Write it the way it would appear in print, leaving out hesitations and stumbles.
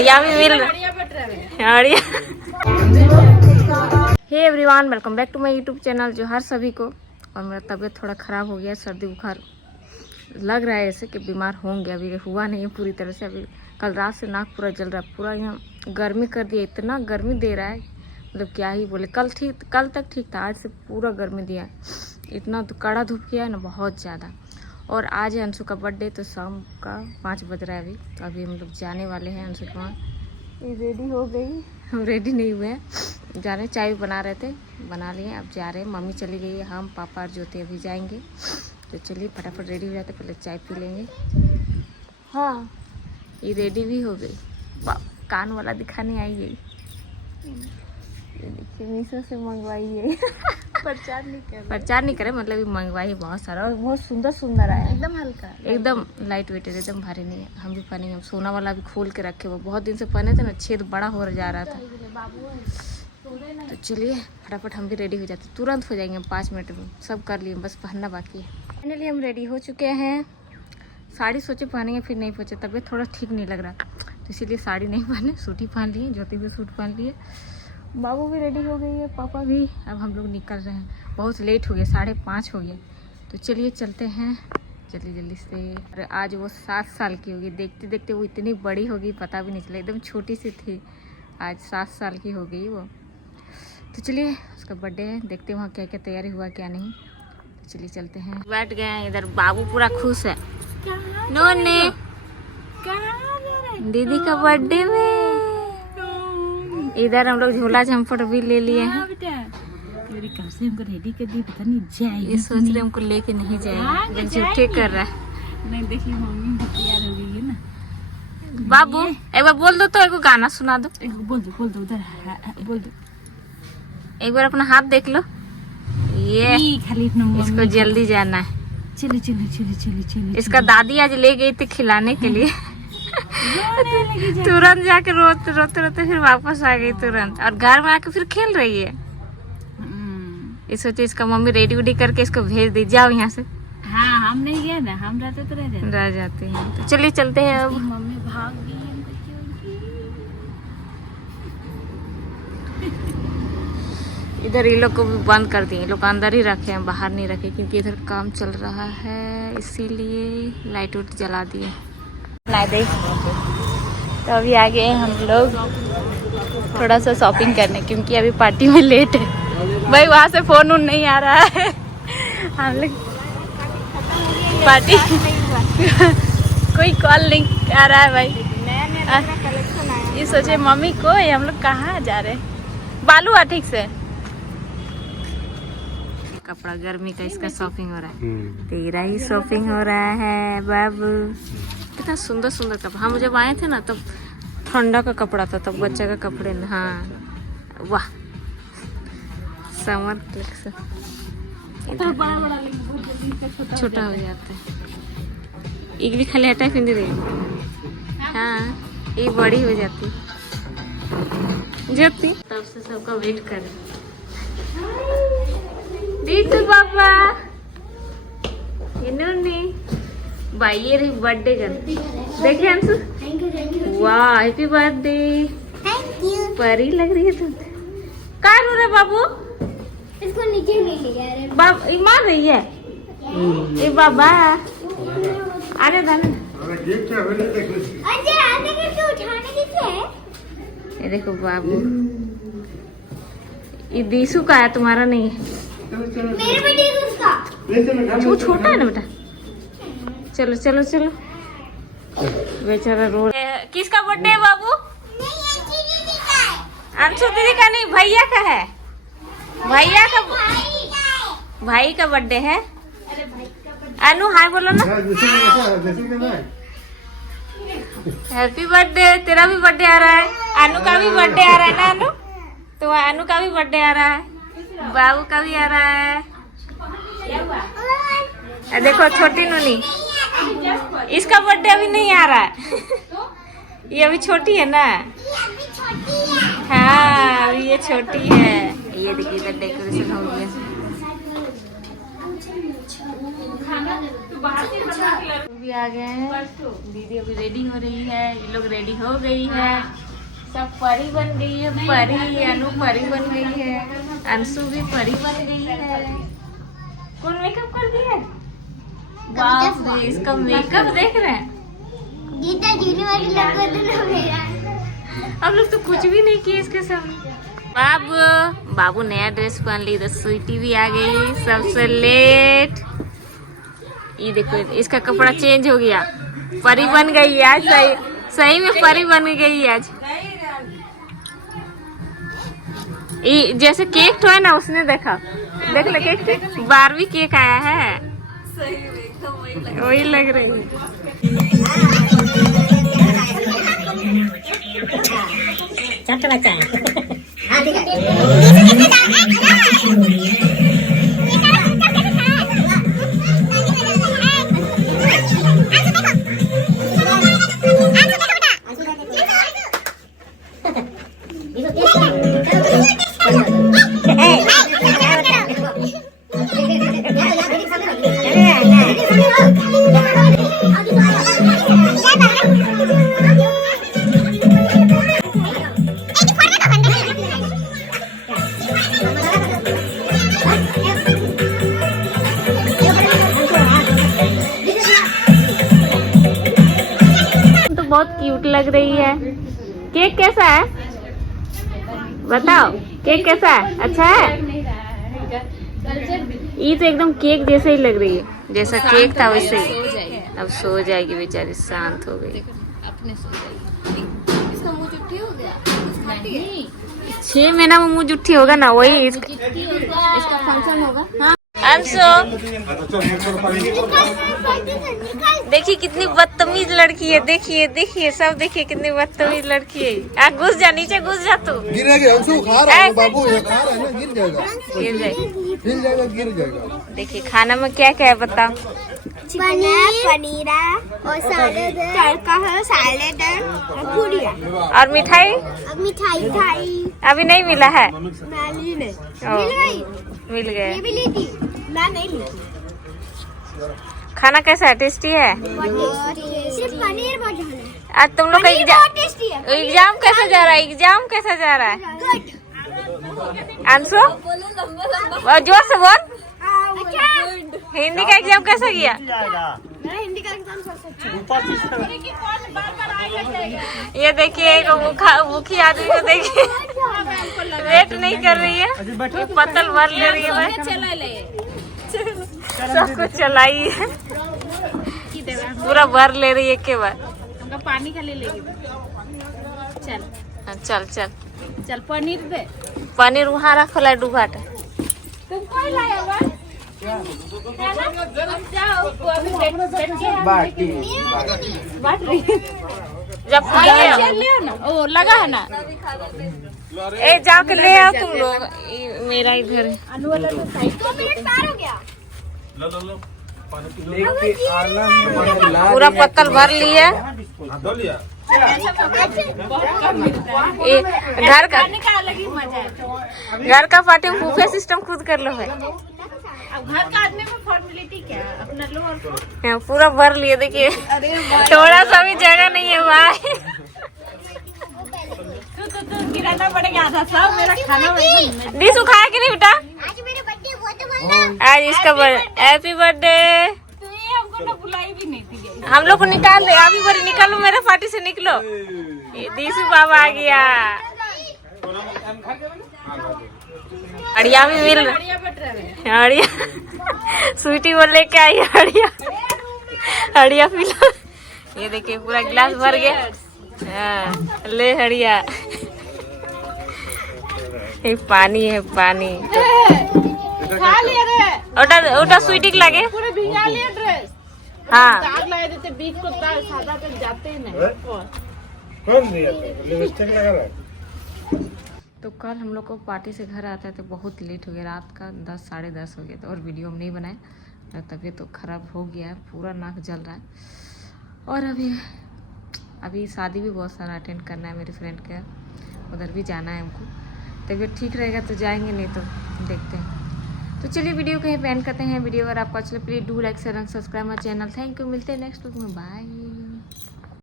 हड़िया भी मिल हड़िया। Hey everyone, welcome back to my YouTube channel. जो हर सभी को, और मेरा तबीयत थोड़ा ख़राब हो गया, सर्दी बुखार लग रहा है ऐसे कि बीमार होंगे। अभी हुआ नहीं है पूरी तरह से। अभी कल रात से नाक पूरा जल रहा है, पूरा यहाँ गर्मी कर दिया। इतना गर्मी दे रहा है, मतलब क्या ही बोले। कल तक ठीक था, आज से पूरा गर्मी दिया है। इतना तो कड़ा धूप किया है ना, बहुत ज़्यादा। और आज है अंशु का बर्थडे, तो शाम का 5 बज रहा है अभी। तो अभी हम लोग जाने वाले हैं अंशु के वहाँ। ये रेडी हो गई, हम रेडी नहीं हुए हैं, जा रहे। चाय बना रहे थे, बना लिए, अब जा रहे हैं। मम्मी चली गई है, हम पापा और ज्योति अभी जाएंगे। तो चलिए फटाफट रेडी हो जाते, पहले चाय पी लेंगे। हाँ, ये रेडी भी हो गई। कान वाला दिखाने आई है, ये देखिए मीशो से मंगवाई है। प्रचार नहीं करे, मतलब ये मंगवाई बहुत सारा, और बहुत सुंदर सुंदर आया। एकदम हल्का, एकदम लाइट वेट है, एकदम भारी नहीं है। हम भी पहनेंगे। हम सोना वाला भी खोल के रखे, वो बहुत दिन से पहने थे ना, छेद बड़ा हो जा रहा था। तो चलिए फटाफट हम भी रेडी हो जाते, तुरंत हो जाएंगे हम 5 मिनट में। सब कर लिए, बस पहनना बाकी है। फाइनली हम रेडी हो चुके हैं। साड़ी सोचे पहनेंगे, फिर नहीं पहुँचे, तबीयत थोड़ा ठीक नहीं लग रहा, तो इसीलिए साड़ी नहीं पहने, सूट ही पहन लिए। ज्योति भी सूट पहन लिए, बाबू भी रेडी हो गई है, पापा भी। अब हम लोग निकल रहे हैं, बहुत लेट हो गया, 5:30 हो गया। तो चलिए चलते हैं जल्दी से। अरे आज वो 7 साल की होगी, देखते देखते वो इतनी बड़ी होगी, पता भी नहीं चला। एकदम छोटी सी थी, आज 7 साल की हो गई वो। तो चलिए, उसका बर्थडे है, देखते हैं वहाँ क्या क्या तैयारी हुआ क्या नहीं। तो चलिए चलते हैं। बैठ गए हैं इधर, बाबू पूरा खुश है। नोने दीदी का बर्थडे में इधर हम लोग झूला झंपट भी ले लिए हैं। कब से हमको रेडी कर दी, पता नहीं जाएगी। ये सोच रहे हमको लेके नहीं जाएगा, झूठे कर रहा है। नहीं देखिए, मम्मी तैयार हो गई है ना। बाबू एक बार बोल दो, तो एक गाना सुना दो। बोल दो उधर, बोल दो। एक बार अपना हाथ देख लो। ये खाली इसको जल्दी जाना है। चलो। इसका दादी आज ले गई थी खिलाने के लिए। तुरंत जाके रोते फिर वापस आ गई तुरंत, और घर में आके फिर खेल रही है। इस सोचे इसका मम्मी रेडी उडी करके इसको भेज दी, जाओ यहाँ से। हाँ, हम नहीं गए ना, हम रहते तो रह जाते हैं। तो चलिए चलते हैं अब। मम्मी भाग गई। इधर ये लोग को भी बंद कर दिए, लोग अंदर ही रखे हैं, बाहर नहीं रखे, क्योंकि इधर काम चल रहा है, इसीलिए लाइट उट जला दिए। तो अभी आ गए हम लोग थोड़ा सा शॉपिंग करने, क्योंकि अभी पार्टी में लेट है भाई। वहाँ से फोन उन नहीं आ रहा है, हम लोग पार्टी कोई कॉल नहीं आ रहा है भाई। ये सोचे मम्मी को, हम लोग कहाँ जा रहे हैं। बालू आ ठीक से कपड़ा गर्मी का, इसका शॉपिंग हो रहा है। तेरा ही शॉपिंग हो रहा है बाबू। कितना सुंदर सुंदर कपड़ा। हम जब आए थे ना, तब ठंडा का कपड़ा था, तब बच्चा का कपड़े। हाँ वाह, समर कलेक्शन। छोटा हो जाता है, एक भी खाली हटा फिर दे। हाँ, ये बड़ी हो जाती ज्योति। तब से सबका वेट कर रहे। दीदू पापा, इन्होंने भाई ये रही बर्थडे कर देखे अंशु। वाह, हैप्पी बर्थडे। Thank you. परी लग रही है तुम। क्या रो रहे बाबू? इसको नीचे नहीं ले जा रहे। बाब मार रही है ये बाबा। अरे धन ये देखो बाबू, ये दीसू का है, तुम्हारा नहीं है। मेरे बेटे उसका वो छोटा है ना बेटा। चलो चलो चलो, बेचारा रो। किसका बर्थडे है बाबू? अंशु दीदी का नहीं, भैया का है। भैया का, भाई का बर्थडे है। अनु हाय बोलो ना। Happy birthday. तेरा भी बर्थडे आ रहा है, अनु का भी बर्थडे आ रहा है ना अनु? तो अनु का भी बर्थडे आ रहा है, बाबू का भी आ रहा है। देखो छोटी नूनी, इसका बर्थडे अभी नहीं आ रहा है। ये अभी छोटी है ना। हाँ, अभी ये छोटी है। ये देखिए इधर डेकोरेशन हो गया। भी आ गए हैं, दीदी अभी रेडी हो रही है, ये लोग रेडी हो गई है, सब परी बन गई है, परी अनु परी बन गई है, अंशु भी परी बन गई है। कौन मेकअप कर दिया? बाप रे, इसका मेकअप देख रहे हैं। गीता जीने वाली लगा देना मेरा। अब लोग तो कुछ भी नहीं किए इसके सामने। बाबू नया ड्रेस पहन ली, स्वीटी भी आ गई सबसे लेट। ये देखो इसका कपड़ा चेंज हो गया, परी बन गई आज, सही में परी बन गई आज। ये जैसे केक तो है ना, उसने देखा, देख ले केक, बारहवीं केक आया है, वही लग रही है। छोटा बच्चा है। हाँ ठीक है। बहुत क्यूट लग रही है। केक कैसा है बताओ, केक कैसा है? अच्छा है। ये तो एकदम केक जैसे ही लग रही है, जैसा केक था वैसे ही। अब सो जाएगी बेचारी, शांत हो गई। अपने सो जाएगी। इसका मुंह जुट्टी हो गया। 6 महीना में मुंह जुट्ठी होगा ना, वही इसका फंक्शन होगा। हाँ। अंशु देखिए कितनी बदतमीज लड़की है, देखिए देखिए सब देखिए कितनी बदतमीज लड़की है। घुस जा नीचे, घुस जा तू। गिरेगा अंशु, खा रहा है बाबू, ये खा रहा है ना, गिर जाएगा, गिर जाएगी, हिल जाएगा, गिर जाएगा। देखिए खाना में क्या क्या है बताओ। पनीरा और सैलेड, तड़का है, सैलेड और पूरी और मिठाई मिठाई अभी नहीं मिला है। नाली ने मिल गया। ये भी ली थी, मैं नहीं ली थी। खाना कैसा है? टेस्टी है? सिर्फ पनीर बचा है। आज तुम लोग का टेस्टी है। एग्जाम कैसा जा रहा है? एग्जाम कैसा जा रहा है अंशु? जोर से बोल। अच्छा, हिंदी का एग्जाम कैसा गया? मेरा हिंदी का एग्जाम सबसे अच्छा। ये देखिए एक भूखी आदमी को देखिए, वेट नहीं कर रही है, ये पतल भर ले रही है, सब कुछ चलाई है, पूरा भर ले रही है के बाद। पानी का ले लेगी। चल चल चल चल, पनीर दे। पनीर वहाँ रखो लड्डू घाट। तुम कोई लाया बा? जाओ, अभी बांट रही है। जब ले आओ ना, ओ लगा है ना। ए जाओ के ले आओ तुम लोग, मेरा इधर है। तो मिनट पार हो गया। पूरा पत्तल भर लिए। घर का अलग ही मजा है। घर का पार्टी में बुफे सिस्टम खुद कर लो है। अब घर का आदमी में फॉर्मेलिटी क्या है, अपना लो और यहाँ पूरा भर लिए, देखिए थोड़ा सा भी जगह नहीं है भाई। तो गिराना पड़ेगा आधा सब, मेरा खाना वही। डिश उखाया कि नहीं बेटा? आज मेरा बर्थडे हुआ तो बोलना। आज इसका हैप्पी बर्थडे। तो ये हमको ना बुलाई भी नहीं थी। हम लोग को निकाल दे, अभी बड़ी निकालो, मेरे पार्टी से निकलो। ये दीसू बाबा आ गया। हड़िया भी मिल रहा, हड़िया स्वीटी बोल लेके आई हड़िया, हड़िया पी लो। ये देखिए पूरा गिलास भर गया। हाँ, ले हड़िया। ये पानी है, पानी। खा लिया रे, ओटा ओटा स्वीटी लगे पूरे भिगा लिया ड्रेस। हाँ। दाग लगा देते बीच को, दाग सादा तक जाते ही नहीं। कौन दिया? लिपस्टिक लगा रहा है। तो कल हम लोग को पार्टी से घर आते तो बहुत लेट हो गया, रात का 10 साढ़े 10 हो गया था, और वीडियो हम नहीं बनाए। मेरा तबीयत तो ख़राब हो गया है, पूरा नाक जल रहा है। और अभी शादी भी बहुत सारा अटेंड करना है मेरी फ्रेंड का, उधर भी जाना है हमको। तबीयत ठीक रहेगा तो जाएंगे, नहीं तो देखते हैं। तो चलिए वीडियो कहीं पे एंड करते हैं। वीडियो अगर आपको अच्छा लगे please do like share and subscribe my channel. Thank you. मिलते हैं नेक्स्ट वीक में। बाय।